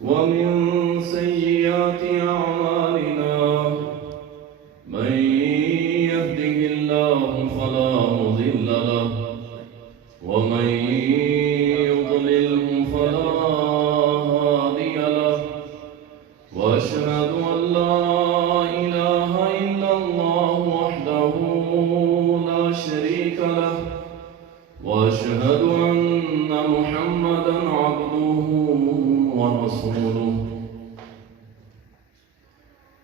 ومن سيئات أعمالنا من يهده الله فلا مضل له ومن يضلله فلا هادي له وأشهد أن لا إله إلا الله وحده لا شريك له وأشهد أن محمدا عبده ورسوله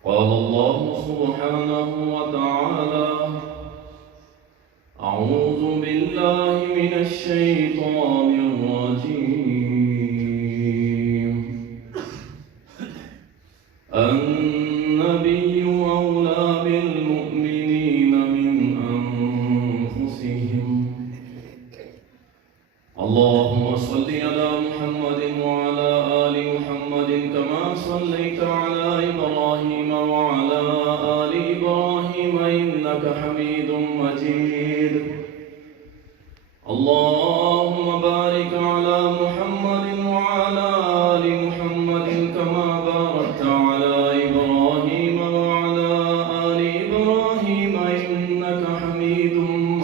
قال الله سبحانه وتعالى أعوذ بالله من الشيطان الرجيم النبي أولى بالمؤمنين من أنفسهم اللهم صل على محمد وعلى آل محمد كما صليت على إبراهيم وعلى آل إبراهيم إنك حميد مجيد اللهم بارك على محمد وعلى آل محمد كما باركت على إبراهيم وعلى آل إبراهيم إنك حميد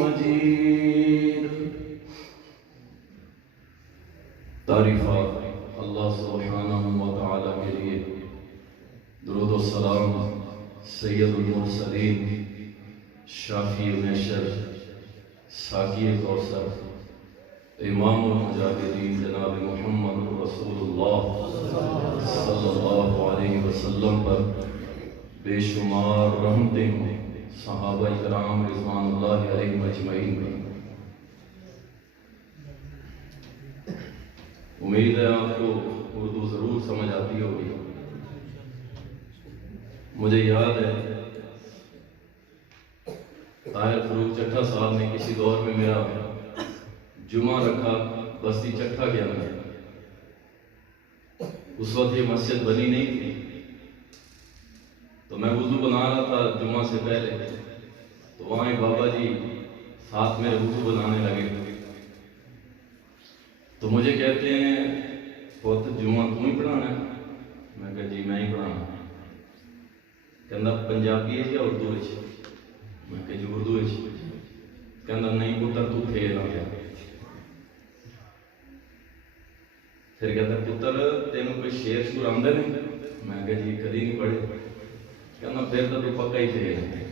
مجيد تعریفات اللہ سبحانہ و تعالیٰ کے لیے، درود و سلام سید المرسلین شافی محشر ساقی کوثر امام المجاہدین جناب محمد رسول اللہ صلی اللہ علیہ وسلم پر بے شمار رحمتیں ہوں، صحابہ کرام رضوان اللہ علیہم اجمعین پر۔ امید ہے آپ کو اردو ضرور سمجھ آتی ہوگی۔ مجھے یاد ہے طاہر فروخ چٹھا صاحب نے کسی دور میں میرا جمعہ رکھا بستی چٹھا کے اندر۔ اس وقت یہ مسجد بنی نہیں تھی، تو میں وضو بنا رہا تھا جمعہ سے پہلے، تو وہاں ایک بابا جی ساتھ میرے وضو بنانے لگے، تو مجھے کہتے ہیں بہت جمعہ تم ہی پڑھانا ہے؟ میں کہا جی میں ہی پڑھانا۔ کہنا پنجابی ہے یا اردو ہے؟ میں کہا جی اردو ہے۔ کہنا نہیں پتر تو پھیر آ گیا۔ پھر کہتا پتر تینوں کوئی شعر شور آمدہ نہیں؟ میں کہا جی کدی نہیں پڑھے۔ کہنا پھر تو پکا ہی پھیر ہے۔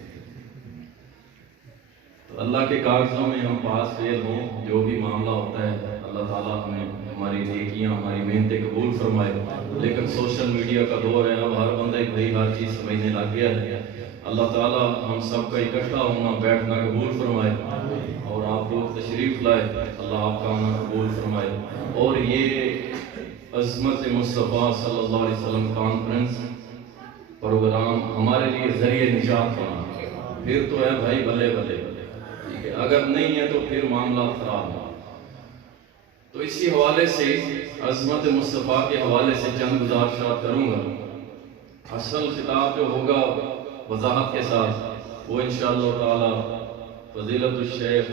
تو اللہ کے کاغذوں میں ہم پاس فیل ہوں، جو بھی معاملہ ہوتا ہے اللہ تعالیٰ ہمیں ہماری نیکیاں ہماری محنتیں قبول فرمائے۔ لیکن سوشل میڈیا کا دور ہے، اب ہر بندہ ایک بھائی ہر چیز سمجھنے لگ گیا ہے۔ اللہ تعالیٰ ہم سب کا اکٹھا ہونا بیٹھنا قبول فرمائے، اور آپ لوگ تشریف لائے، اللہ آپ کا آنا قبول فرمائے۔ اور یہ عظمت مصطفیٰ صلی اللہ علیہ وسلم کانفرنس پروگرام ہمارے لیے ذریعہ نجات ہونا، پھر تو ہے بھائی بھلے بھلے، اگر نہیں ہے تو پھر معاملات خراب ہو۔ تو اسی حوالے سے عظمت مصطفیٰ کے حوالے سے چند گزارشات کروں گا۔ اصل خطاب جو ہوگا وضاحت کے ساتھ وہ انشاءاللہ تعالی فضیلت الشیخ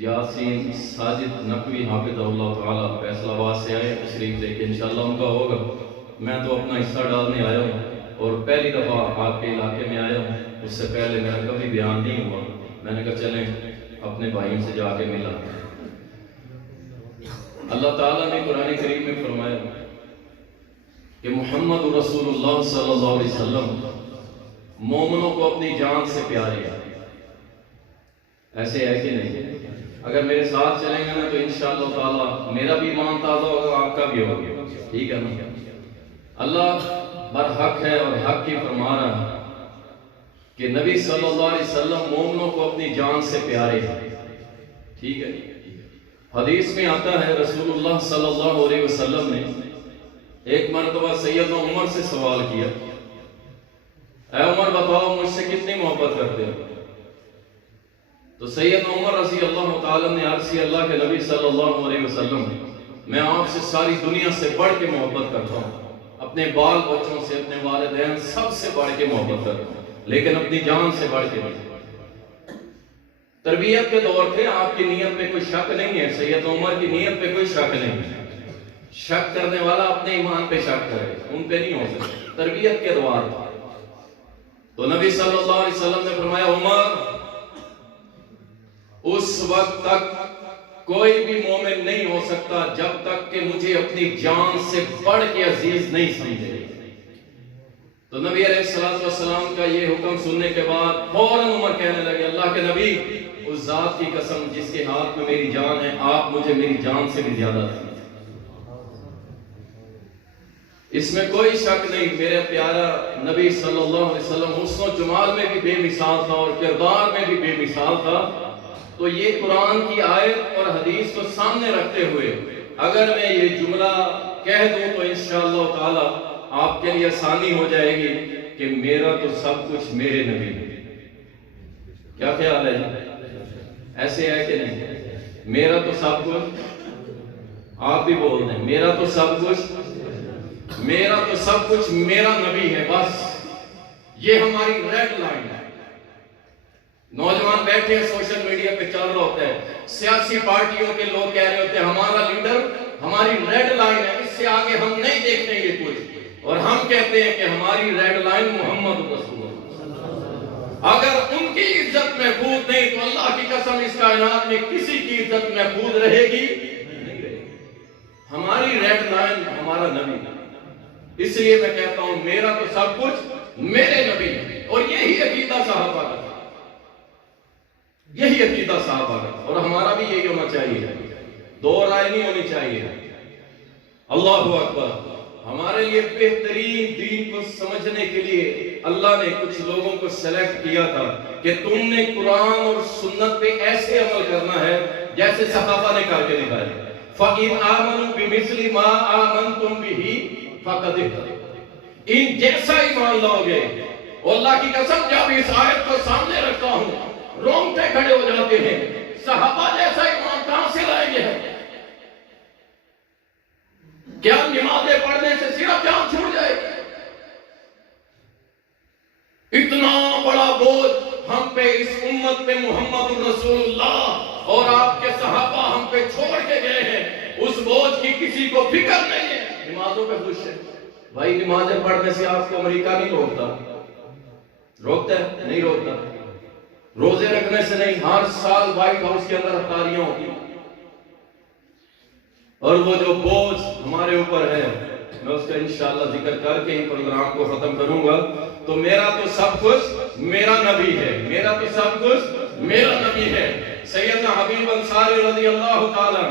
یاسین ساجد نقوی حافظ اللہ تعالی فیصل آباد سے آئے تشریف لے کے انشاءاللہ ان کا ہوگا۔ میں تو اپنا حصہ ڈالنے آیا ہوں، اور پہلی دفعہ آپ کے علاقے میں آیا ہوں، اس سے پہلے میرا کبھی بیان نہیں ہوا۔ میں نے کہا چلیں اپنے بھائیوں سے جا کے ملا۔ اللہ تعالیٰ نے قرآن کریم میں فرمایا کہ محمد رسول اللہ صلی اللہ علیہ وسلم مومنوں کو اپنی جان سے پیارے ہیں۔ ایسے ہے کہ نہیں؟ اگر میرے ساتھ چلیں گے نا تو انشاءاللہ تعالیٰ میرا بھی ایمان تازہ ہوگا، آپ کا بھی ہوگا، ٹھیک ہے نا؟ اللہ برحق ہے اور حق کی فرما رہا ہے کہ نبی صلی اللہ علیہ وسلم مومنوں کو اپنی جان سے پیارے ہیں، ٹھیک ہے؟ حدیث میں آتا ہے رسول اللہ صلی اللہ علیہ وسلم نے ایک مرتبہ سیدنا عمر سے سوال کیا، اے عمر بتاؤ مجھ سے کتنی محبت کرتے ہو؟ تو سیدنا عمر رضی اللہ تعالیٰ نے عرض کیا اللہ کے نبی صلی اللہ علیہ وسلم میں آپ سے ساری دنیا سے بڑھ کے محبت کرتا ہوں، اپنے بال بچوں سے، اپنے والدین سب سے بڑھ کے محبت کرتا ہوں، لیکن اپنی جان سے بڑھ کے نہیں۔ تربیت کے دور تھے، آپ کی نیت پہ کوئی شک نہیں ہے، سید عمر کی نیت پہ کوئی شک نہیں ہے، شک کرنے والا اپنے ایمان پہ شک کرے، ان پہ نہیں ہو سکتا، تربیت کے دوار۔ تو نبی صلی اللہ علیہ وسلم نے فرمایا عمر اس وقت تک کوئی بھی مومن نہیں ہو سکتا جب تک کہ مجھے اپنی جان سے بڑھ کے عزیز نہیں سمجھے۔ تو نبی علیہ السلام کا یہ حکم سننے کے بعد فوراً عمر کہنے لگے اللہ کے نبی اس ذات کی قسم جس کے ہاتھ میں میری جان ہے آپ مجھے میری جان سے بھی زیادہ تھی۔ اس میں کوئی شک نہیں، میرے پیارا نبی صلی اللہ علیہ وسلم حسن و جمال میں بھی بے مثال تھا اور کردار میں بھی بے مثال تھا۔ تو یہ قرآن کی آیت اور حدیث کو سامنے رکھتے ہوئے اگر میں یہ جملہ کہہ دوں تو انشاءاللہ تعالی آپ کے لیے آسانی ہو جائے گی کہ میرا تو سب کچھ میرے نبی ہے۔ کیا خیال ہے؟ ایسے ہے کہ نہیں؟ میرا تو سب کچھ، آپ بھی بول دیں میرا تو سب کچھ، میرا تو سب کچھ میرا نبی ہے، بس یہ ہماری ریڈ لائن ہے۔ نوجوان بیٹھے ہیں سوشل میڈیا پہ چل رہا ہوتا ہے، سیاسی پارٹیوں کے لوگ کہہ رہے ہوتے ہیں ہمارا لیڈر ہماری ریڈ لائن ہے، اس سے آگے ہم نہیں دیکھیں گے کچھ، اور ہم کہتے ہیں کہ ہماری ریڈ لائن محمد رسول اللہ۔ اگر ان کی عزت محفوظ نہیں تو اللہ کی قسم اس کائنات میں کسی کی عزت محفوظ رہے گی نہیں رہے گی۔ ہماری ریڈ لائن ہمارا نبی ہے، اس لیے میں کہتا ہوں میرا تو سب کچھ میرے نبی ہے، اور یہی عقیدہ صحابہ کا، یہی عقیدہ صحابہ کا، اور ہمارا بھی یہی ہونا چاہیے، دو رائے نہیں ہونی چاہیے۔ اللہ اکبر۔ ہمارے لیے بہترین دین کو سمجھنے کے لیے اللہ نے کچھ لوگوں کو سلیکٹ کیا تھا کہ تم نے قرآن اور سنت پہ ایسے عمل کرنا ہے جیسے صحابہ نے کر کے دکھایا۔ فَإِنْ آمَنُوا بِمِثْلِ مَا آمَنْتُمْ بِهِ فقط ان جیسا ایمان لاؤ گے۔ اللہ کی قسم جب اس آیت کو سامنے رکھتا ہوں رونگٹے کھڑے ہو جاتے ہیں، صحابہ جیسا ایمان کہاں سے لائیں گے؟ کیا نمازیں پڑھنے سے صرف جان چھوڑ جائے گی؟ اتنا بڑا بوجھ ہم پہ اس امت پہ محمد رسول اللہ اور آپ کے صحابہ ہم پہ چھوڑ کے گئے ہیں، اس بوجھ کی کسی کو فکر نہیں ہے۔ نمازوں پہ خوش ہے بھائی، نمازیں پڑھنے سے آپ کو امریکہ نہیں روکتا، روکتا ہے؟ نہیں روکتا۔ روزے رکھنے سے نہیں، ہر سال وائٹ ہاؤس کے اندر افطاریاں ہوتی ہیں، اور وہ جو بوجھ ہمارے اوپر ہے میں اس کا انشاءاللہ ذکر کر کے ہی پروگرام کو ختم کروں گا۔ تو میرا تو سب کچھ میرا نبی ہے، میرا تو سب کچھ میرا نبی ہے۔ سیدنا حبیب انصاری رضی اللہ تعالیٰ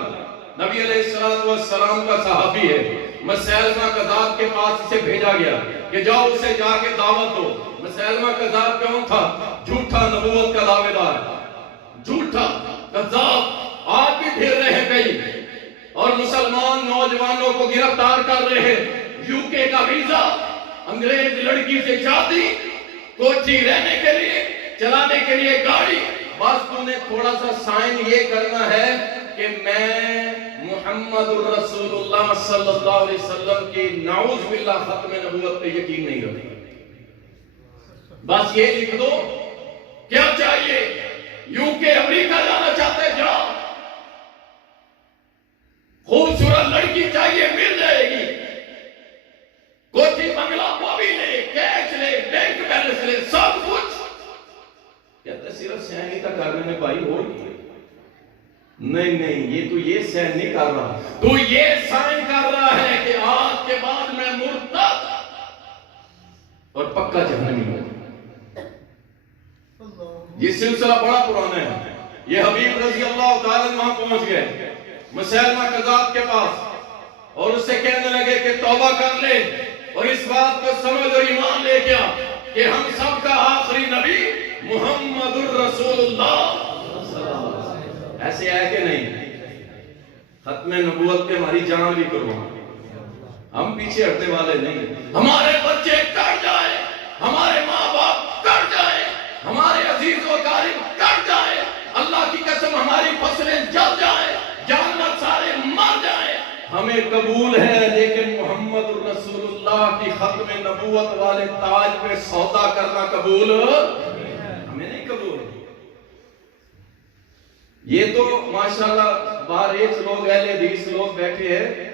نبی علیہ السلام کا صحابی ہے، مسیلمہ کذاب کے پاس اسے بھیجا گیا کہ جاؤ اسے جا کے دعوت دو۔ مسیلمہ کذاب کون تھا؟ جھوٹا نبوت کا دعوے دار، جھوٹا کذاب، آج بھی پھر رہے ہیں کئی، اور مسلمان نوجوانوں کو گرفتار کر رہے ہیں۔ یو کے کا ویزا، انگریز لڑکی سے شادی، کوچی رہنے کے لیے، چلانے کے لیے گاڑی، بس تم نے تھوڑا سا سائن یہ کرنا ہے کہ میں محمد الرسول اللہ صلی اللہ علیہ وسلم کی نعوذ باللہ ختم نبوت پہ یقین نہیں رکھتا، بس یہ لکھ دو۔ کیا چاہیے؟ یو کے امریکہ جانا چاہتے جاؤ، خوبصورت لڑکی چاہیے مل جائے گی، کوٹھی بنگلہ وہ بھی لے، کیش لے، بینک بیلنس لے، سب کچھ۔ کہتے صرف سہن ہی تک کرنے میں بھائی ہو گئی، نہیں نہیں، یہ تو یہ سہن نہیں کر رہا، تو یہ سائن کر رہا ہے کہ آج کے بعد میں مرتد اور پکا جہنمی ہوں۔ یہ سلسلہ بڑا پرانا ہے۔ یہ حبیب رضی اللہ تعالیٰ وہاں پہنچ گئے مسیلمہ کذاب کے پاس، اور اس سے کہنے لگے کہ توبہ کر لے اور اس بات کو سمجھ اور ایمان لے کے آ کہ ہم سب کا آخری نبی محمد الرسول اللہ۔ ایسے ہے کہ نہیں؟ ختم نبوت پہ ہماری جان بھی قربان، ہم پیچھے ہٹنے والے نہیں۔ ہمارے بچے کٹ جائیں، ہمارے ماں باپ کٹ جائیں، ہمارے عزیز و اقارب کٹ جائیں، اللہ کی قسم ہماری فصلیں جل جائیں، جانور سارے مر جائیں، ہمیں قبول ہے، لیکن محمد الرسول اللہ کی ختم نبوت والے تاج پہ سودا کرنا قبول ہمیں نہیں قبول۔ یہ تو ماشاءاللہ باریک لوگ، اہل حدیث لوگ بیٹھے ہیں،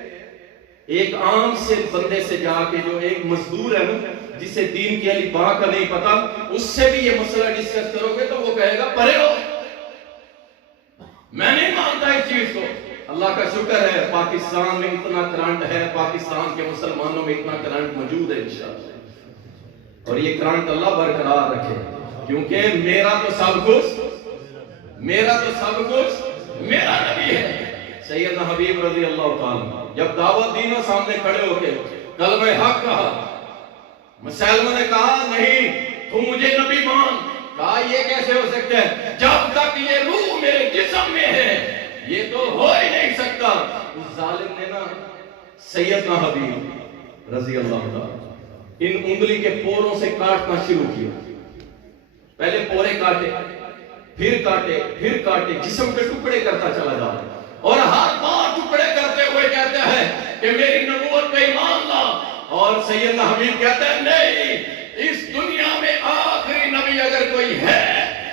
ایک عام سے بندے سے جا کے، جو ایک مزدور ہے نا، جسے دین کی علی باں کا نہیں پتا، اس سے بھی یہ مسئلہ ڈسکس کرو گے تو وہ کہے گا پرے ہو، میں نہیں مانتا اس چیز کو۔ اللہ کا شکر ہے پاکستان میں اتنا کرنٹ ہے، پاکستان کے مسلمانوں میں اتنا کرنٹ موجود ہے انشاءاللہ، اور یہ کرنٹ اللہ برقرار رکھے، کیونکہ میرا تو سب کچھ میرا نبی ہے۔ سیدنا حبیب رضی اللہ تعالیٰ جب دعوت دی نا، سامنے کھڑے ہو کے کلمہ حق کہا، مسلمہ نے کہا نہیں تو مجھے نبی مان۔ کہا یہ کیسے ہو سکتا ہے، جب تک یہ روح میرے جسم میں ہے یہ تو ہو ہی نہیں سکتا۔ اس ظالم نے نا سیدنا حبیب رضی اللہ تعالیٰ ان انگلی کے پوروں سے کاٹنا شروع کیا۔ پہلے پورے کاٹے، پھر کاٹے، جسم کے ٹکڑے کرتا چلا جا رہا، اور ہر بار ٹکڑے کرتے ہوئے کہتا ہے کہ میری نبوت پہ ایمان لا۔ اور سیدنا حبیب کہتا ہے نہیں، اس دنیا میں آخری نبی اگر کوئی ہے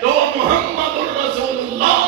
تو وہ محمد الرسول اللہ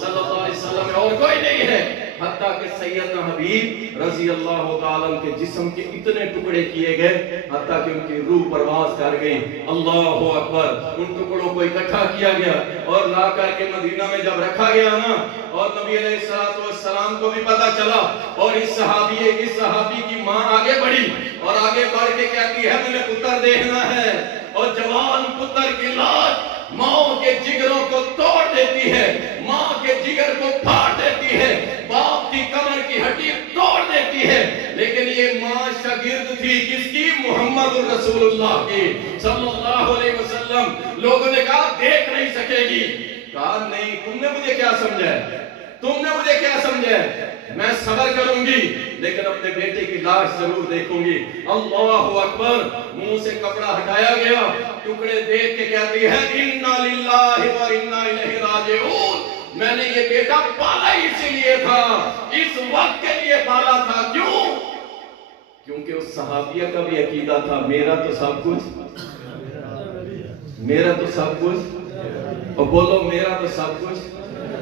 صلی اللہ علیہ وسلم، اور کوئی نہیں ہے۔ حتیٰ کہ سیدنا حبیب رضی اللہ تعالیٰ کے جسم کے اتنے ٹکڑے کیے گئے حتیٰ کہ ان کی روح پرواز کر گئی۔ اللہ اکبر۔ ان ٹکڑوں کو اکٹھا کیا گیا اور لا کر کے مدینہ میں جب رکھا گیا نا، اور نبی علیہ السلام کو بھی پتا چلا، اور اس صحابی کی ماں آگے بڑھی اور آگے بڑھ کے کہتی ہے مجھے پتر دیکھنا ہے، اور جوان پتر کی لاش ماں کے جگروں کو توڑ دیتی ہے، ماں کے جگر کو پھاڑ دیتی ہے، باپ کی کمر کی ہڈی توڑ دیتی ہے، لیکن یہ ماں شاگرد تھی کس کی؟ محمد الرسول اللہ کی صلی اللہ علیہ وسلم۔ لوگوں نے کہا دیکھ نہیں سکے گی۔ کہا نہیں، تم نے مجھے کیا سمجھا ہے، میں صبر کروں گی لیکن اپنے بیٹے کی لاش ضرور دیکھوں گی۔ اللہ اکبر۔ منہ سے کپڑا ہٹایا گیا، ٹکڑے دیکھ کے کہتی ہے انا للہ و انا الیہ راجعون، میں نے یہ بیٹا پالا اسی لیے تھا، اس وقت کے لیے پالا تھا۔ کیوں؟ کیونکہ اس صحابیہ کا بھی عقیدہ تھا میرا تو سب کچھ، اور بولو میرا تو سب کچھ۔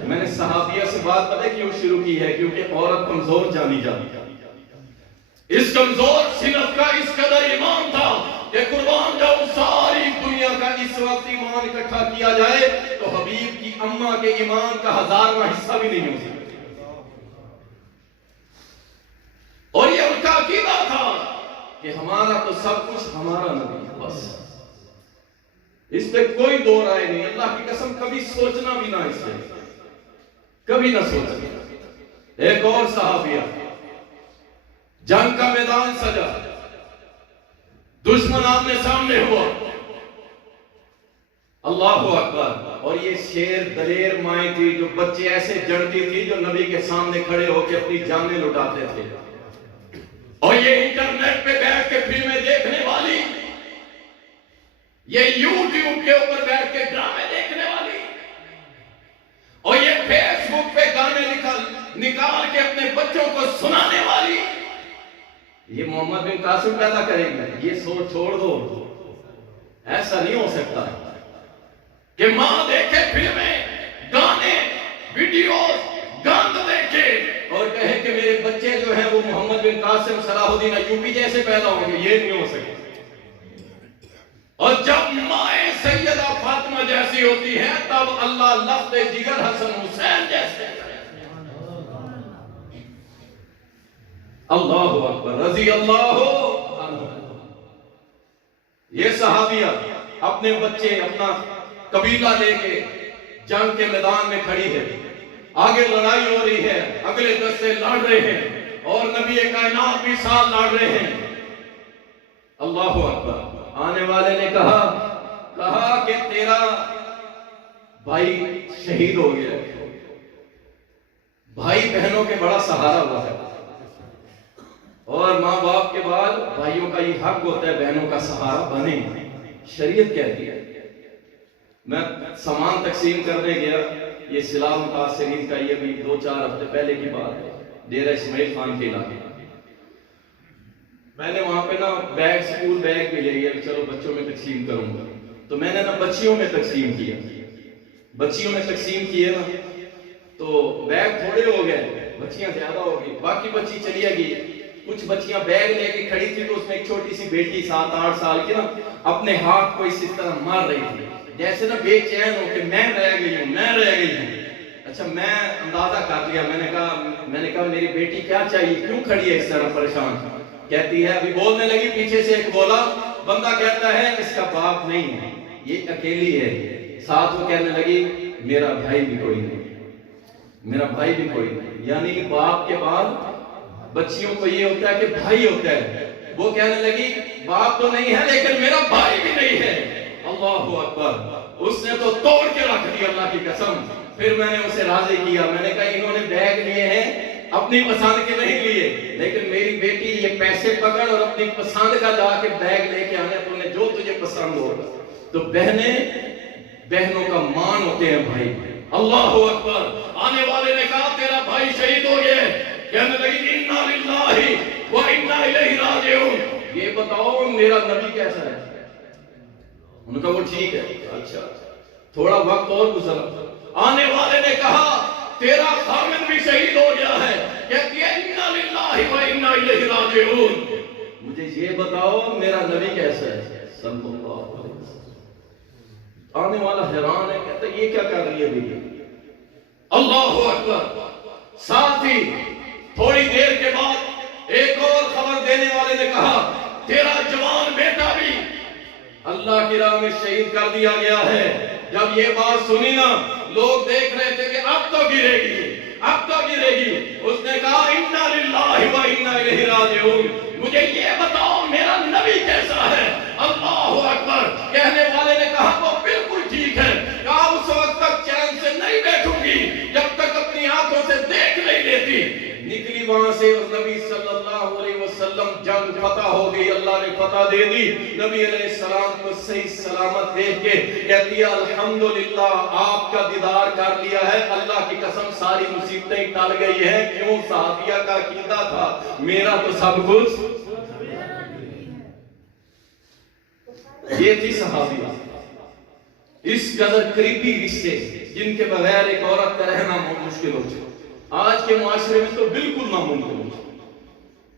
میں نے صحابیہ سے بات پتہ کیوں شروع کی ہے؟ کیونکہ عورت کمزور جانی جاتی، اس کمزور صنف کا اس قدر ایمان تھا کہ قربان جاؤ ساری دنیا کا اس وقت ایمان اکٹھا کیا جائے تو حبیب کی اماں کے ایمان کا 1000واں حصہ بھی نہیں ہو سکتا۔ اور یہ ان کا عقیدہ تھا کہ ہمارا تو سب کچھ ہمارا نبی، بس اس پہ کوئی دو رائے نہیں۔ اللہ کی قسم کبھی سوچنا بھی نہ، اس پہ کبھی نہ سوچنا۔ ایک اور صحابیہ، جنگ کا میدان سجا، دشمن آمنے سامنے ہوا، اللہ اکبر، اور یہ شیر دلیر مائیں تھی جو بچے ایسے جڑتی تھی جو نبی کے سامنے کھڑے ہو کے اپنی جانیں لٹاتے تھے، اور یہ انٹرنیٹ پہ بیٹھ کے فلمیں دیکھنے والی، یہ یوٹیوب کے اوپر بیٹھ کے ڈرامے دیکھنے والی، اور یہ فیس بک پہ گانے نکال کے اپنے بچوں کو سنانے والی، یہ محمد بن قاسم پیدا کریں گے؟ یہ سوچ چھوڑ دو، ایسا نہیں ہو سکتا کہ ماں دیکھے فلمیں، گانے، ویڈیوز، گاند دیکھے اور کہے کہ میرے بچے جو ہیں وہ محمد بن قاسم صلاح الدین ایوبی جیسے پیدا ہوں گے۔ یہ نہیں ہو سکتا۔ اور جب مائیں سیدہ فاطمہ جیسی ہوتی ہیں تب اللہ لفظ جگر حسن حسین جیسے۔ اللہ اکبر، رضی اللہ عنہ۔ یہ صحابیہ اپنے بچے، اپنا قبیلہ لے کے جنگ کے میدان میں کھڑی ہے، آگے لڑائی ہو رہی ہے، اگلے دستے لڑ رہے ہیں اور نبی کائنات بھی ساتھ لڑ رہے ہیں۔ اللہ اکبر۔ آنے والے نے کہا کہ تیرا بھائی شہید ہو گیا، بھائی بہنوں کے بڑا سہارا ہوا ہے، اور ماں باپ کے بعد بھائیوں کا یہ حق ہوتا ہے بہنوں کا سہارا بنے، شریعت کہتی ہے۔ میں سامان تقسیم کرنے گیا، یہ سلاح متاثرین کا، یہ بھی 2-4 ہفتے پہلے کی بات ہے، ڈیرہ اسماعیل خان کے علاقے۔ میں نے وہاں پہ نا بیگ، سکول بیگ بھی لے گیا، چلو بچوں میں تقسیم کروں گا، تو میں نے نا بچیوں میں تقسیم کیے نا، تو بیگ تھوڑے ہو گئے، بچیاں زیادہ ہو گئی، باقی بچی چلی گئی، کچھ بچیاں بیگ لے کے کھڑی تھی تو اس میں ایک چھوٹی سی بیٹی 7-8 سال کی نا اپنے ہاتھ کو اس طرح مار رہی تھی جیسے نا بے چین ہو کہ میں رہ گئی ہوں. اچھا میں اندازہ کر لیا, میں نے کہا میری بیٹی کیا چاہیے, کیوں کھڑی ہے اس طرح پریشان؟ کہتی ہے, ابھی بولنے لگی, پیچھے سے ایک بولا بندہ کہتا ہے اس کا باپ نہیں ہے, یہ اکیلی ہے. ساتھ وہ کہنے لگی میرا بھائی بھی کوئی نہیں. یعنی باپ کے بعد بچیوں کو یہ ہوتا ہے کہ بھائی ہوتا ہے. وہ کہنے لگی باپ تو نہیں ہے لیکن میرا بھائی بھی نہیں ہے. اللہ اکبر, اس نے تو توڑ کے رکھ دیا اللہ کی قسم. پھر میں نے اسے راضی کیا, میں نے کہا انہوں نے بیگ لیے ہیں اپنی پسند کے نہیں لیے, لیکن میری بیٹی یہ پیسے پکڑ اور اپنی پسند کا جا کے بیگ لے کے آنے, تو نے جو تجھے پسند ہوگا. تو بہنوں کا مان ہوتے ہیں بھائی. اللہ اکبر. آنے والے نے کہا تیرا بھائی شہید ہو گیا. کہنے لگی انا للہ و انا الیہ راجعون, یہ بتاؤ میرا نبی کیسا ہے؟ انہوں نے کہا وہ ٹھیک ہے. اچھا تھوڑا وقت اور گزرا, آنے والے نے کہا تیرا خامن بھی شہید ہو گیا ہے. کہتی ہے انا للہ و انا الیہ راجعون, مجھے یہ بتاؤ میرا نبی کیسا ہے صلی اللہ علیہ وسلم. آنے والا حیران ہے, کہتا ہے یہ کیا کر رہی ہے بیٹی. اللہ اکبر. ساتھ ہی تھوڑی دیر کے بعد ایک اور خبر دینے والے نے کہا تیرا جوان بیٹا بھی اللہ کی راہ میں شہید کر دیا گیا ہے. جب یہ بات سنی نا, لوگ دیکھ رہے تھے کہ اب تو گرے گی. اس نے کہا انا للہ و انا الیہ راجعون, مجھے یہ بتاؤ میرا نبی کیسا ہے. اللہ اکبر. کہنے والے نے کہا وہ بالکل ٹھیک ہے. کہا اس وقت تک چین سے نہیں بیٹھوں گی جب تک اپنی آنکھوں سے دیکھ نہیں لیتی. نکلی وہاں سے اور نبی صلی اللہ علیہ وسلم, جنگ فتح ہو گئی, اللہ نے فتح دے دی. نبی علیہ السلام کو صحیح سلامت دیکھ کے کہتی ہے الحمدللہ آپ کا دیدار کر لیا ہے, اللہ کی قسم ساری مصیبتیں ٹل گئی ہیں. کیوں؟ صحابیہ کا عقیدہ تھا میرا تو سب کچھ. یہ تھی صحابیہ, اس قدر قریبی رشتے جن کے بغیر ایک عورت کا رہنا مشکل ہو چکا. آج کے معاشرے میں تو بالکل ناممکن ہے.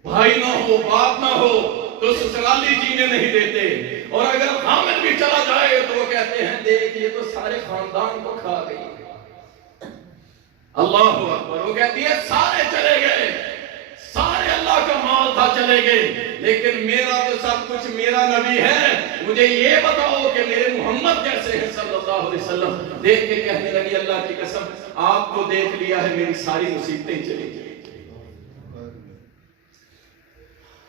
بھائی نہ ہو, باپ نہ ہو تو سسرالی جینے نہیں دیتے, اور اگر خامن بھی چلا جائے تو وہ کہتے ہیں دیکھ یہ تو سارے خاندان کو کھا گئی. اللہ اکبر. وہ کہتی ہے سارے چلے گئے, سارے اللہ کا مال تھا چلے گئے, لیکن میرا تو سب کچھ میرا نبی ہے. مجھے یہ بتاؤ کہ میرے محمد کیسے ہیں صلی اللہ علیہ وسلم. دیکھ کے کہنے لگی اللہ کی قسم آپ کو دیکھ لیا ہے میری ساری مصیبتیں چلی گئی.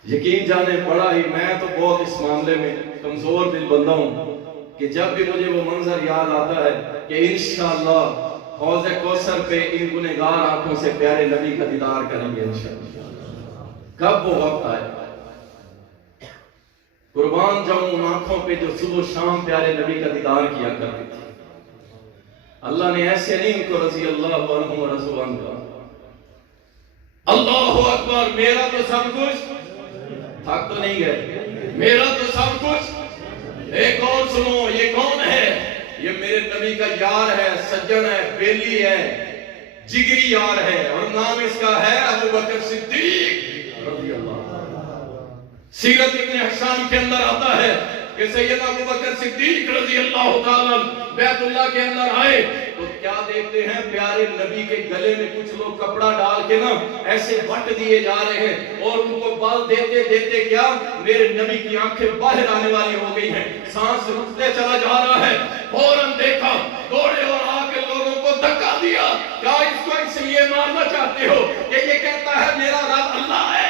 یقین جانے پڑا ہی, میں تو بہت اس معاملے میں کمزور دل بندہ ہوں کہ جب بھی مجھے وہ منظر یاد آتا ہے کہ انشاءاللہ حوض کوثر پہ ان گنہگار آنکھوں سے پیارے نبی کا دیدار کریں گے انشاءاللہ. کب وہ وقت آئے قربان جاؤں ان آنکھوں پہ جو صبح و شام پیارے نبی کا دیدار کیا کرتی تھی. اللہ نے ایسے نہیں ان کو رضی اللہ عنہ و رضوا عنہ. اللہ اکبر. میرا تو سب کچھ, تھک تو نہیں گئے, میرا تو سب کچھ. ایک اور سنو, یہ کون ہے؟ یہ میرے نبی کا یار ہے, سجن ہے, بیلی ہے, جگری یار ہے, اور نام اس کا ہے ابو بکر صدیق رضی اللہ. سیرت ابن حشام کے اندر آتا ہے کہ سیدنا ابو بکر صدیق رضی اللہ تعالیٰ بیت اللہ کے اندر آئے تو کیا دیکھتے ہیں پیارے نبی کے گلے میں کچھ لوگ کپڑا ڈال کے نا ایسے وٹ دیے جا رہے ہیں, اور ان کو بال دیتے دیتے کیا میرے نبی کی آنکھیں باہر آنے والی ہو گئی ہیں, سانس رکتے چلا جا رہا ہے. فوراً دیکھا, دوڑے اور آ کے لوگوں کو دھکا دیا. کیا اس کو اس لیے مارنا چاہتے ہو کہ یہ کہتا ہے میرا رب اللہ ہے؟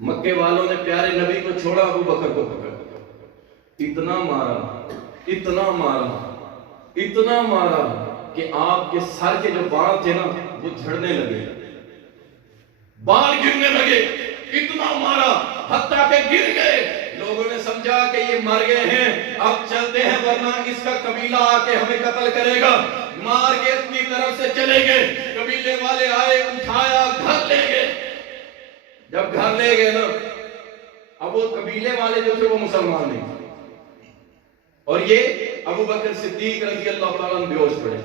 مکے والوں نے پیارے نبی کو چھوڑا, ابو بکر کو پکڑ اتنا مارا کہ آپ کے سر کے جو بال تھے نا وہ جھڑنے لگے, بال گرنے لگے. اتنا مارا حتیٰ کہ گر گئے. لوگوں نے سمجھا کہ یہ مر گئے ہیں, اب چلتے ہیں ورنہ اس کا قبیلہ آ کے ہمیں قتل کرے گا. مار کے اپنی طرف سے چلے گئے. قبیلے والے آئے, اٹھایا, گھر لے گئے. جب گھر لے گئے نا, اب وہ قبیلے والے جو تھے وہ مسلمان نہیں تھے, اور یہ ابو بکر صدیق رضی اللہ تعالیٰ بے ہوش پڑے.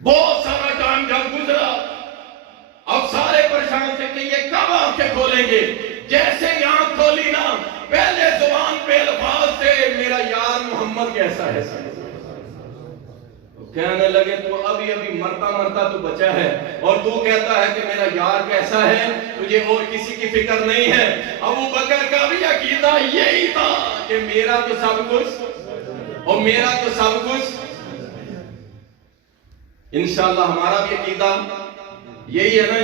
بہت سارا ٹائم جب گزرا کھولیں گے. جیسے ہی آنکھ کھولی نا پہلے زبان پہ الفاظ تھے میرا یار محمد کیسا ہے. کہنے لگے تو ابھی مرتا مرتا تو بچا ہے اور تو کہتا ہے کہ میرا یار کیسا ہے, تجھے اور کسی کی فکر نہیں ہے. ابو بکر کا بھی عقیدہ یہی تھا کہ میرا تو سب کچھ اور میرا تو سب کچھ. انشاءاللہ ہمارا بھی عقیدہ یہی ہے نا,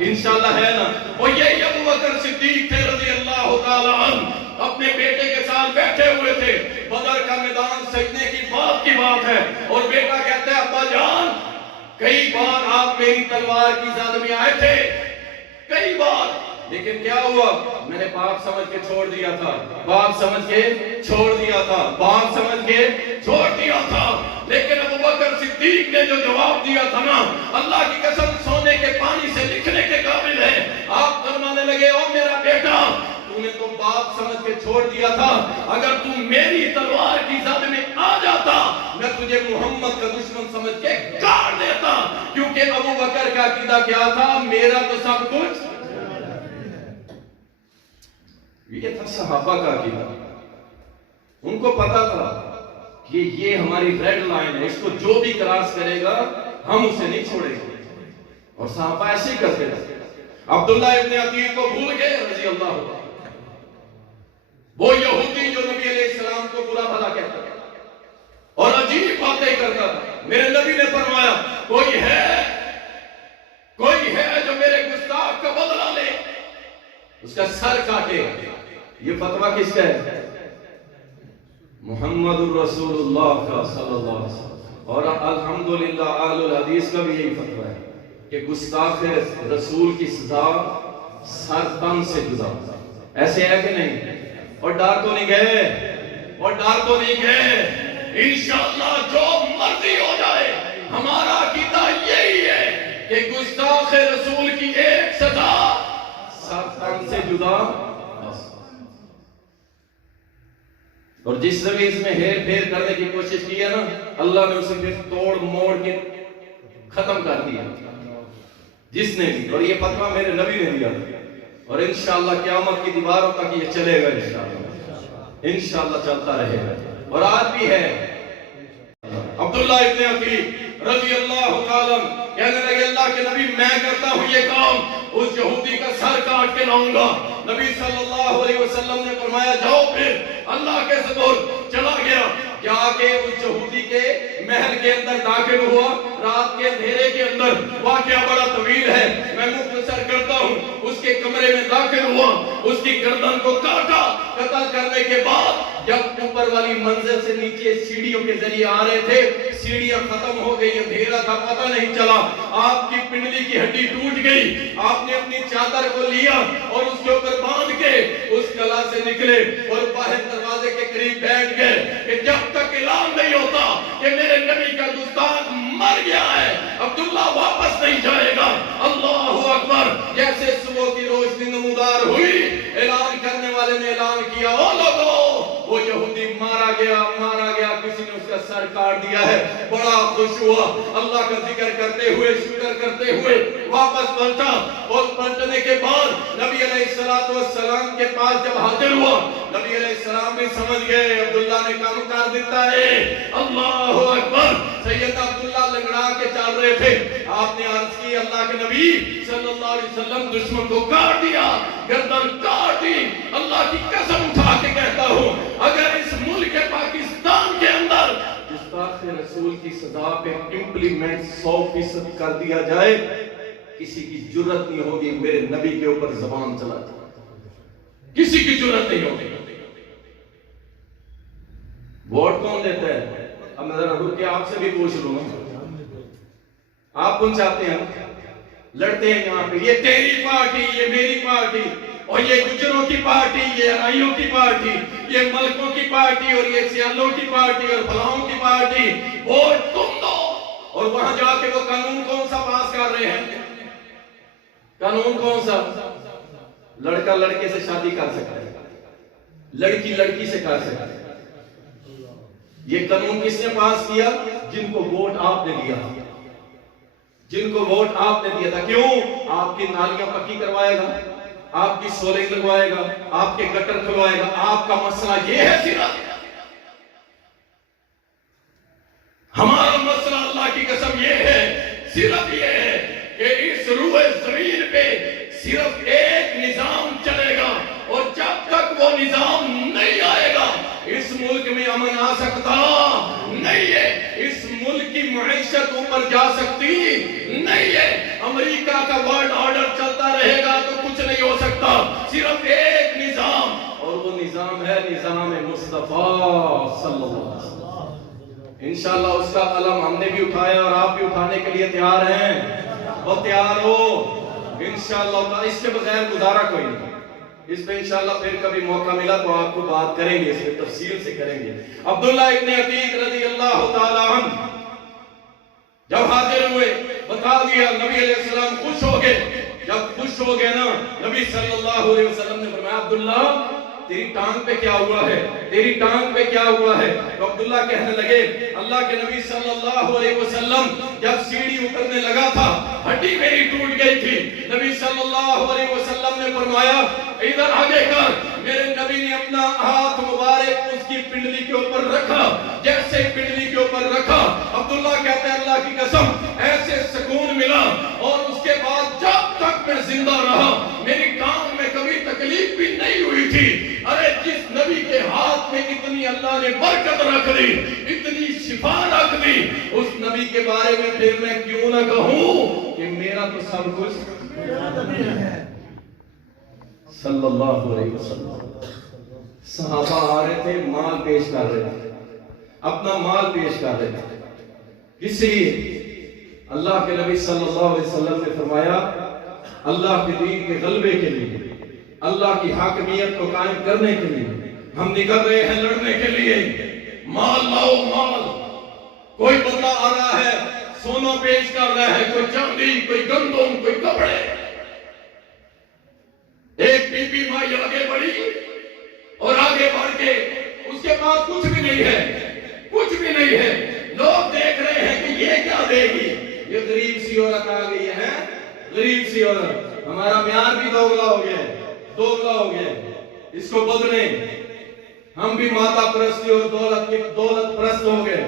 انشاءاللہ ہے نا. اور یہی ابو بکر صدیق تھے رضی اللہ تعالیٰ عنہ, اپنے بیٹے کے ساتھ بیٹھے ہوئے تھے. بدر کا میدان سجدے کی بات ہے اور بیٹا کہتا ہے ابا جان کئی بار آپ میری تلوار کی زد میں آئے تھے, کئی بار, لیکن کیا ہوا, میں نے باپ سمجھ کے چھوڑ دیا تھا, باپ سمجھ کے چھوڑ دیا تھا, باپ سمجھ کے چھوڑ دیا تھا. لیکن ابو بکر صدیق نے جو جواب دیا تھا نا, اللہ کی قسم سونے کے پانی سے لکھنے کے قابل ہے. آپ فرمانے لگے او میرا بیٹا تو نے تو باپ سمجھ کے چھوڑ دیا تھا, اگر تو میری تلوار کی زد میں آ جاتا میں تجھے محمد کا دشمن سمجھ کے کاٹ دیتا. کیونکہ ابو بکر کا عقیدہ کیا تھا, میرا تو سب کچھ. یہ تھا صحابہ کا عقیدہ. ان کو پتا تھا کہ یہ ہماری ریڈ لائن ہے, اس کو جو بھی کراس کرے گا ہم اسے نہیں چھوڑیں گے. اور صحابہ ایسے ہی کرتے تھے. عبداللہ ابن عتیق کو بھول گئے رضی اللہ عنہ, وہ یہودی جو نبی علیہ السلام کو برا بھلا کہتا تھا اور عجیب باتیں کرتا تھا. میرے نبی نے فرمایا کوئی ہے جو میرے گستاخ کا بدلہ لے اس کا سر کاٹے. یہ فتویٰ کس کا ہے؟ محمد الرسول اللہ کا صلی اللہ علیہ وسلم. اور الحمدللہ اہل الحدیث کا بھی یہی فتویٰ ہے کہ گستاخ رسول کی سزا سر تن سے جدا. ایسے ہے کہ نہیں؟ اور ڈر تو نہیں گئے, انشاءاللہ جو مرضی ہو جائے ہمارا عقیدہ یہی ہے کہ گستاخ رسول کی ایک سزا سر تن سے جدا. اور جس نے بھی اس میں ہیر پھیر کرنے کی کوشش کی ہے نا, اللہ نے اسے پھر توڑ موڑ کے ختم کر دیا, جس نے بھی. اور یہ فتویٰ میرے نبی نے دیا اور انشاءاللہ قیامت کی دیواروں تک یہ چلے گا, انشاءاللہ چلتا رہے گا. اور آج بھی ہے. عبداللہ ابن عتیق رضی اللہ تعالیٰ کہنے لگے اللہ کے نبی میں کرتا ہوں یہ کام, اس یہودی کا سر کاٹ کے لاؤں گا. نبی صلی اللہ علیہ وسلم نے فرمایا جاؤ. پھر اللہ کے سپرد چلا گیا, جا کے اس یہودی کے محل کے اندر داخل ہوا. رات کے اندھیرے کے اندر, واقعہ بڑا طویل ہے میں مختصر کرتا ہوں. اس کے کمرے میں داخل ہوا, اس کی گردن کو کاٹا. قتل کرنے کے بعد جب اوپر والی منزل سے نیچے سیڑھیوں کے ذریعے آ رہے تھے, سیڑھیاں ختم ہو گئی, اندھیرا تھا, پتہ نہیں چلا. آپ کی پنڈلی کی ہڈی ٹوٹ گئی. آپ نے اپنی چادر کو لیا اور اس کے اوپر باندھ کے اس کلا سے نکلے اور باہر دروازے کے قریب بیٹھ گئے کہ جب تک اعلان نہیں ہوتا کہ میرے نبی کا گستاخ مر گیا ہے عبداللہ واپس نہیں جائے گا. اللہ اکبر. جیسے صبح کی روشنی نمودار ہوئی, اعلان کرنے والے نے اعلان کیا او لوگو وہ یہودی مارا گیا, کسی نے اس کا سر کاٹ دیا ہے. بڑا خوش ہوا, اللہ کا ذکر کرتے ہوئے شکر کرتے ہوئے واپس پلٹا. اور پلٹنے کے بعد نبی علیہ السلام کے پاس جب حاضر ہوا, نبی علیہ السلام بھی سمجھ گئے عبداللہ نے کام کر دیتا ہے. اللہ اکبر. سیدنا عبداللہ لنگڑا کے چل رہے تھے. آپ نے عرض کی اللہ کے نبی صلی اللہ علیہ وسلم دشمن کو کاٹ دیا, گردن کاٹ دی. اللہ کی قسم اٹھا کے کہتا ہوں اگر اس ملک پاکستان کے اندر گستاخ رسول کی سزا پہ امپلیمنٹ 100% کر دیا جائے, کسی کی جرت نہیں ہوگی میرے نبی کے اوپر زبان چلاتی, کسی کی جرت نہیں ہوگی. ووٹ کون دیتا ہے؟ اب میں ذرا رک کے آپ سے بھی پوچھ لوں, آپ کون چاہتے ہیں؟ لڑتے ہیں یہاں پہ, یہ تیری پارٹی, یہ میری پارٹی, اور یہ گجروں کی پارٹی, یہ ارائیوں کی پارٹی, یہ ملکوں کی پارٹی, اور یہ سیالوں کی پارٹی, اور فلاؤں کی پارٹی. ووٹ تم دو. اور وہاں جا کے وہ قانون کون سا پاس کر رہے ہیں؟ قانون کون سا؟ لڑکا لڑکے سے شادی کر سکتا ہے, لڑکی لڑکی سے کر سکتا ہے. یہ قانون کس نے پاس کیا؟ جن کو ووٹ آپ نے دیا, جن کو ووٹ آپ نے دیا تھا. کیوں؟ آپ کی نالیاں پکی کروائے گا, آپ کی سولنگ لگوائے گا، آپ کے گٹر کھلوائے گا. آپ کا مسئلہ یہ ہے صرف. ہمارا مسئلہ اللہ کی قسم یہ ہے، صرف یہ ہے کہ اس روح زمین پہ صرف ایک نظام چلے گا، اور جب تک وہ نظام نہیں آئے گا اس ملک میں امن آ سکتا نہیں ہے. اس ملک کی معیشت اوپر جا سکتی نہیں ہے. امریکہ کا ورلڈ آرڈر چلتا رہے گا تو کچھ نہیں ہو سکتا. صرف ایک نظام، اور وہ نظام ہے نظام مصطفیٰ صلی اللہ علیہ وسلم. انشاءاللہ اس کا علم ہم نے بھی اٹھایا اور آپ بھی اٹھانے کے لیے تیار ہیں. اور تیار ہو انشاءاللہ. اس کے بغیر گزارا کوئی نہیں. اس پہ انشاءاللہ پھر کبھی موقع ملا تو آپ کو بات کریں گے، اس پہ تفصیل سے کریں گے. عبداللہ ابن عتیق رضی اللہ تعالی عنہ جب حاضر ہوئے بتا دیا، نبی علیہ السلام خوش ہو گئے. جب خوش ہو گئے نا، نبی صلی اللہ علیہ وسلم نے فرمایا عبداللہ تیری ٹانگ پہ کیا ہوا ہے، تیری ٹانگ پہ کیا ہوا ہے؟ تو عبداللہ کہنے لگے اللہ کے نبی صلی اللہ علیہ وسلم جب سیڑھی اترنے لگا تھا ہڈی میری ٹوٹ گئی تھی. نبی صلی اللہ علیہ وسلم نے فرمایا ادھر آگے کر. میرے نبی نے اپنا ہاتھ مبارک اس کی پنڈلی کے اوپر رکھا. جیسے پنڈلی کے اوپر رکھا، عبداللہ کہتے ہیں اللہ کی قسم ایسے سکون ملا، اور اس کے بعد جب تک میں زندہ رہا میری ٹانگ میں کبھی تکلیف بھی نہیں ہوئی تھی. ارے جس نبی کے ہاتھ میں اتنی اللہ نے برکت رکھ دی، اتنی شفا رکھ دی، اس نبی کے بارے میں پھر میں کیوں نہ کہوں کہ میرا تو سب کچھ صلی اللہ علیہ وسلم. صحابہ آ رہے تھے، مال پیش کر رہے تھے، اپنا مال پیش کر رہے تھے. اس لیے اللہ کے نبی صلی اللہ علیہ وسلم نے فرمایا اللہ کے دین کے غلبے کے لیے، اللہ کی حاکمیت کو قائم کرنے کے لیے ہم نکل رہے ہیں لڑنے کے لیے. مال لاؤ مال. کوئی بندہ آ رہا ہے سونا پیش کر رہا ہے، کوئی چاندی، کوئی گندم، کوئی کپڑے. ایک بی بی مائی آگے بڑھی اور آگے بڑھ کے اس کے پاس کچھ بھی نہیں ہے، کچھ بھی نہیں ہے. لوگ دیکھ رہے ہیں کہ یہ کیا دے گی. یہ غریب سی عورت آ گئی ہے، غریب سی عورت. ہمارا معیار بھی دوگلا ہو گیا ہے، دوگلا ہو گیا. اس کو بدلیں. ہم بھی ماتا پرستی اور دولت پرست ہو گئے.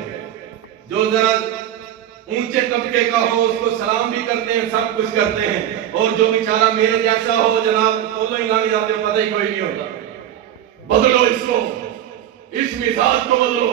جو ذرا اونچے طبقے کا ہو اس کو سلام بھی کرتے ہیں، سب کچھ کرتے ہیں، اور جو بیچارہ میرے جیسا ہو جناب تولو ہی لانے جاتے ہو، پتہ ہی کوئی نہیں ہوتا. بدلو اس کو، اس مزاج کو بدلو.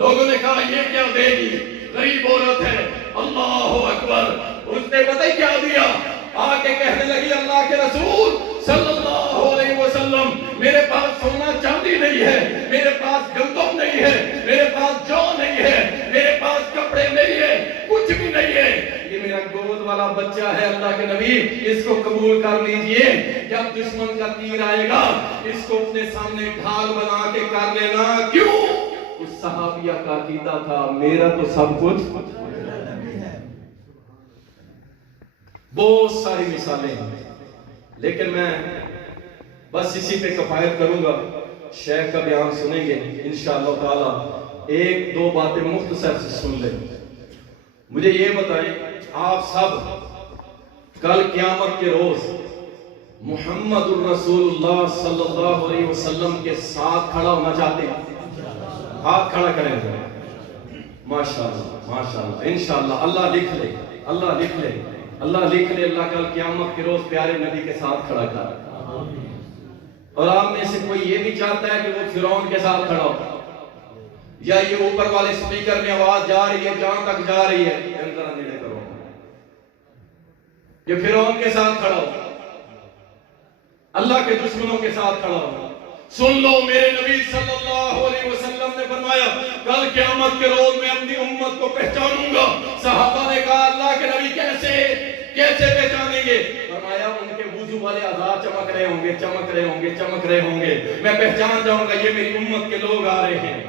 لوگوں نے کہا یہ کیا دے گی، غریب عورت ہے. اللہ اکبر. اس نے پتہ ہی کیا دیا، آ کے کہنے لگی اللہ کے رسول صلی اللہ علیہ وسلم میرے پاس سونا چاندی نہیں ہے، میرے پاس گندم نہیں ہے، میرے پاس جو نہیں ہے، میرے پاس کپڑے نہیں ہے، کچھ بھی نہیں ہے. یہ میرا گود والا بچہ ہے اللہ کے نبی، اس کو قبول کر لیجئے. جب دشمن کا تیر آئے گا اس کو اپنے سامنے ڈھال بنا کے کر لینا. کیوں؟ اس صحابیہ کا عقیدہ تھا میرا تو سب کچھ. بہت ساری مثالیں ہیں لیکن میں بس اسی پہ کفایت کروں گا. شیخ کا بیان سنیں گے انشاءاللہ تعالی. ایک دو باتیں مختصر سے سن لیں. مجھے یہ بتائیں آپ سب کل قیامت کے روز محمد الرسول اللہ صلی اللہ علیہ وسلم کے ساتھ کھڑا ہونا چاہتے ہیں؟ ہاتھ کھڑا کریں گے. ماشاءاللہ ماشاءاللہ انشاءاللہ. اللہ لکھ لے، اللہ لکھ لے، اللہ لکھ لے. اللہ کل قیامت کے روز پیارے نبی کے ساتھ کھڑا کر. اور آپ میں سے کوئی یہ بھی چاہتا ہے کہ وہ فرعون کے ساتھ کھڑا ہو، یا یہ اوپر والے سپیکر میں آواز جا رہی ہے جہاں تک جا رہی ہے ذرا نیڑے کرو، یہ فرعون کے ساتھ کھڑا ہو، اللہ کے دشمنوں کے ساتھ کھڑا ہو. سن لو میرے نبی صلی اللہ علیہ وسلم نے فرمایا کل قیامت کے روز میں اپنی امت کو پہچانوں گا. صحابہ نے کہا اللہ کے نبی کیسے پہچانیں گے؟ فرمایا ان کے وضو والے اعضاء چمک رہے ہوں گے، چمک رہے ہوں گے، چمک رہے ہوں گے. میں پہچان جاؤں گا یہ میری امت کے لوگ آ رہے ہیں.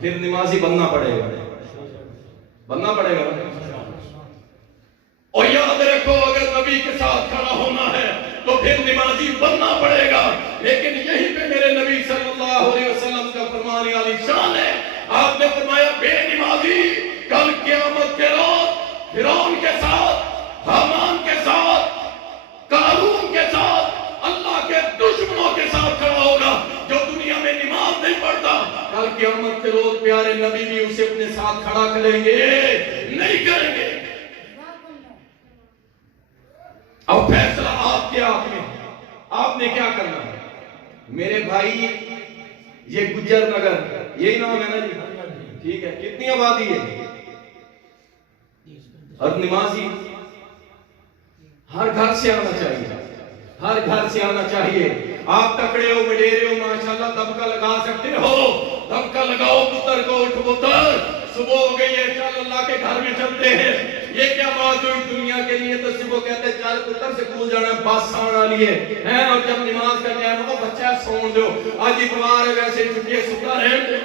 پھر نمازی بننا پڑے گا، بننا پڑے گا. اور یاد رکھو اگر نبی کے ساتھ کھڑا ہونا ہے تو پھر نمازی بننا پڑے گا. لیکن یہی پہ میرے نبی صلی اللہ علیہ وسلم کا فرمانے والی شان ہے. آپ نے فرمایا بے نمازی کل قیامت کے روز فرعون کے ساتھ، حامان کے ساتھ، قارون دیں گے؟ نہیں کریں گے۔ اب فیصلہ آپ کے ہاتھ میں، آپ نے کیا کرنا ہے؟ میرے بھائی یہ گجر نگر یہی نام ہے نا جی؟ ٹھیک ہے، کتنی آبادی ہے؟ اور نمازی ہر گھر سے آنا چاہیے، ہر گھر سے آنا چاہیے۔ آپ تکڑے ہو، وڈیرے ہو، ماشاءاللہ دبکا لگا سکتے ہو، دبکا لگاؤ پتر کو، اٹھ پتر صبح ہو گئی ہے، چل اللہ کے گھر میں چلتے ہیں۔ یہ کیا بات ہوئی دنیا کے لیے؟ تو صبح کہتے ہیں چل پتر سے کول جانا ہے، بس آنا لیے ہیں، اور جب نماز کا ٹائم ہو بچہ سون دو، آج اتوار ہے ویسے چھٹی ہے، ستا رہے دو۔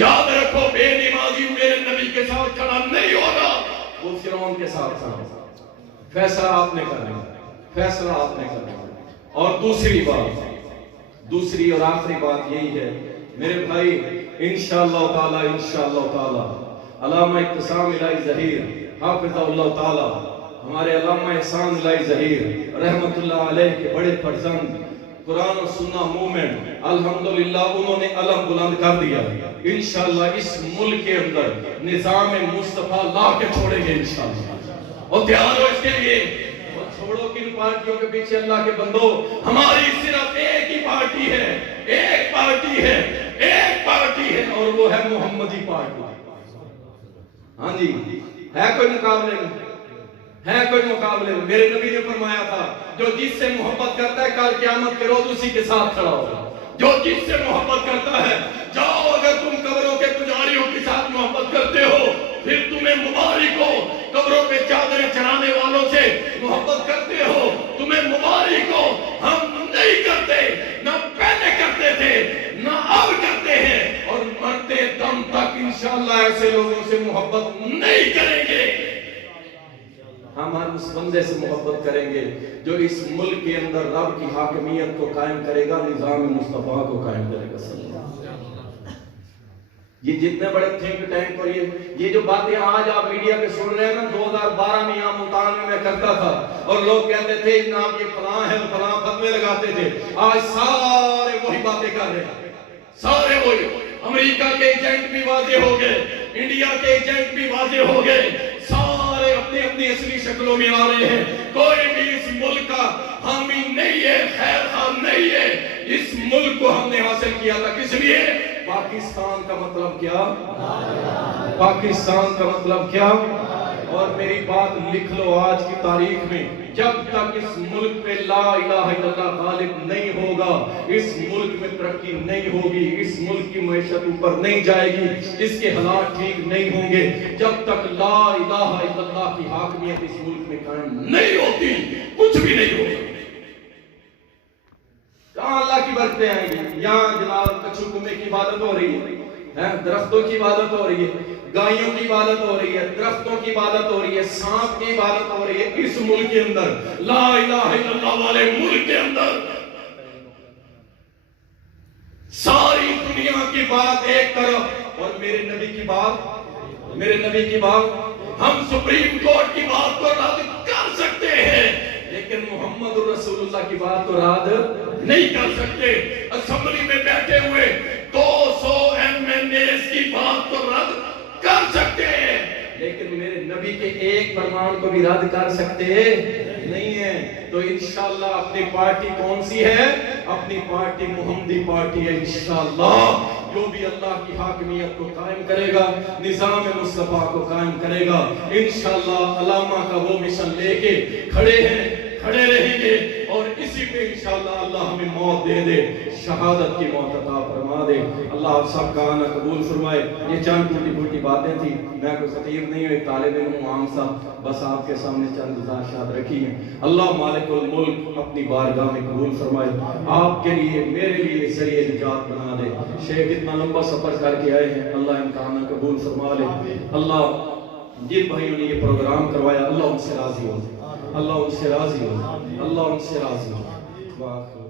یاد رکھو بے نمازی میرے نبی کے ساتھ کھڑا نہیں ہوگا، وہ فرعون کے ساتھ تھا۔ فیصلہ آپ نے کرنا، فیصلہ آپ نے کرنا۔ اور دوسری بات، دوسری اور آخری بات یہی ہے میرے بھائی، انشاءاللہ تعالی، انشاءاللہ تعالی علامہ اعتصام الہی ظہیر حافظ اللہ تعالی، ہمارے علامہ احسان الہی ظہیر رحمت اللہ علیہ کے بڑے فرزند، قرآن و سنہ مومنٹ، الحمدللہ انہوں نے علم بلند کر دیا۔ انشاءاللہ اس ملک کے اندر نظام مصطفیٰ لا کے چھوڑیں گے انشاءاللہ، اور تیار ہو اس کے لیے۔ اور چھوڑو کن پارٹیوں کے پیچھے اللہ کے بندو، ہماری صرف ایک ہی پارٹی ہے، ایک پارٹی ہے، ایک پارٹی ہے، اور وہ ہے محمدی پارٹی۔ ہاں جی، ہے کوئی مقابلے میں؟ ہے کوئی مقابلے میں؟ میرے نبی نے فرمایا تھا جو جس سے محبت کرتا ہے کل قیامت کے روز اسی کے ساتھ کھڑا ہوگا۔ جو جس سے محبت کرتا ہے، جاؤ اگر تم قبروں کے پجاریوں کے ساتھ محبت کرتے ہو پھر تمہیں مبارک ہو، قبروں پہ چادریں چڑھانے والوں سے محبت کرتے ہو تمہیں مبارک ہو۔ ہم نہیں کرتے، نہ پہلے کرتے تھے نہ اب کرتے ہیں، اور مرتے دم تک انشاءاللہ ایسے لوگوں سے محبت نہیں کریں گے۔ ہم ہر اس بندے سے محبت کریں گے جو اس ملک کے اندر رب کی حاکمیت کو قائم کرے گا، نظام مصطفیٰ کو قائم کرے گا۔ صلی اللہ علیہ وسلم۔ یہ جتنے بڑے تھنک ٹینک اور یہ جو باتیں آج آپ میڈیا پہ سن رہے ہیں نا، 2012 میں یہاں ملتان میں کرتا تھا اور لوگ کہتے تھے جناب یہ فلاں ہے، فلاں فتوے لگاتے تھے، آج سارے وہی باتیں کر رہے ہیں، سارے وہی۔ امریکہ کے ایجنٹ بھی واضح ہو گئے، انڈیا کے ایجنٹ بھی واضح ہو گئے، سارے اپنی اپنی اصلی شکلوں میں آ رہے ہیں۔ کوئی بھی اس ملک کا حامی نہیں ہے، خیر خواہ نہیں ہے۔ اس ملک کو ہم نے حاصل کیا تھا کس لیے؟ پاکستان کا مطلب کیا؟ پاکستان کا مطلب کیا؟ اور میری بات لکھ لو آج کی تاریخ میں، جب تک اس ملک پہ لا الہ الا اللہ غالب نہیں ہوگا، اس ملک میں ترقی نہیں ہوگی، اس ملک کی معیشت اوپر نہیں جائے گی، اس کے حالات ٹھیک نہیں ہوں گے۔ جب تک لا الہ الا اللہ کی حاکمیت اس ملک میں قائم نہیں ہوتی، کچھ بھی نہیں ہوگا۔ کہاں اللہ کی برکتیں آئیں گی؟ یہاں جناب کچھو کمے کی عبادت ہو رہی ہے، درختوں کی عبادت ہو رہی ہے، گائیوں کی عبادت ہو رہی ہے، درختوں کی عبادت ہو رہی ہے، سانپ کی عبادت ہو رہی ہے۔ اس ملک کے اندر لا الہ الا اللہ والے ملک کے اندر ساری دنیا کی بات ایک طرف اور میرے نبی کی بات، میرے نبی کی بات، ہم سپریم کورٹ کی بات کو رد کر سکتے ہیں لیکن محمد رسول اللہ کی بات کو رد نہیں کر سکتے۔ اسمبلی میں بیٹھے ہوئے 200 MNAs کی بات کو رد کر سکتے ہیں لیکن میرے نبی کے ایک فرمان کو بھی رد کر سکتے نہیں ہیں۔ تو انشاءاللہ اپنی پارٹی کون سی ہے؟ اپنی پارٹی محمدی پارٹی ہے۔ انشاءاللہ جو بھی اللہ کی حاکمیت کو قائم کرے گا، نظام مصطفیٰ کو قائم کرے گا، انشاءاللہ علامہ کا وہ مشن لے کے کھڑے ہیں، کھڑے رہیں گے، اور اسی پہ انشاءاللہ اللہ ہمیں موت دے دے، شہادت کی موت عطا فرما دے۔ اللہ آپ سب کا آنا قبول فرمائے۔ یہ چند ٹوٹی پھوٹی باتیں تھی، میں کوئی خطیب نہیں ہوں، ایک طالب علم عام سا، بس آپ کے سامنے چند گزارشات رکھی ہیں۔ اللہ مالک الملک اپنی بارگاہ میں قبول فرمائے، آپ کے لیے میرے لیے ذریعہ نجات بنا دے۔ شیخ اتنا لمبا سفر کر کے آئے ہیں، اللہ ان کا آنا قبول فرما لے۔ اللہ جن بھائیوں نے یہ پروگرام کروایا، اللہ ان سے راضی ہو، اللہ ان سے راضی ہو، اللہ ان سے راضی ہو۔